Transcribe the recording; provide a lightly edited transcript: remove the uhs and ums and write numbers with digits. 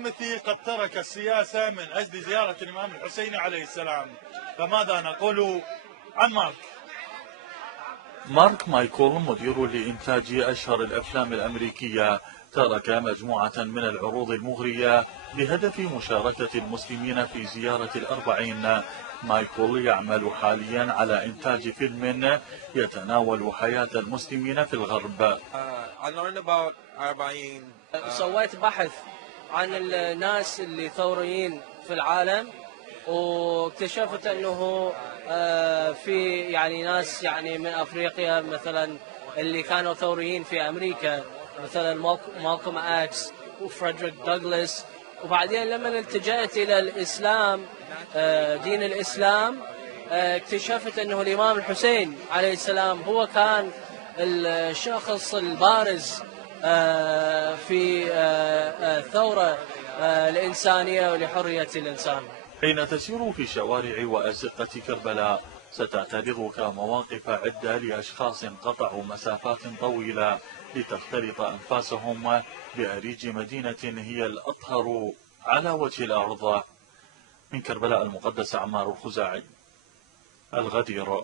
تيموثي قد ترك السياسة من أجل زيارة الإمام الحسين عليه السلام، فماذا نقول عن مارك؟ مارك مايكل مدير لإنتاج أشهر الأفلام الأمريكية ترك مجموعة من العروض المغرية بهدف مشاركة المسلمين في زيارة الأربعين. مايكل يعمل حاليا على إنتاج فيلم يتناول حياة المسلمين في الغرب. سويت بحث عن الناس اللي ثوريين في العالم، واكتشفت انه في يعني ناس يعني من افريقيا مثلا اللي كانوا ثوريين في امريكا، مثلا مالكوم اكس وفريدريك دوغلاس. وبعدين لما التجأت الى الاسلام، دين الاسلام، اكتشفت انه الامام الحسين عليه السلام هو كان الشخص البارز في الثورة الإنسانية ولحرية الإنسان. حين تسير في شوارع وأزقة كربلاء ستعتبرك مواقف عدة لأشخاص قطعوا مسافات طويلة لتختلط أنفاسهم بأريج مدينة هي الأطهر على وجه الأرض. من كربلاء المقدسة، عمار الخزاعي، الغدير.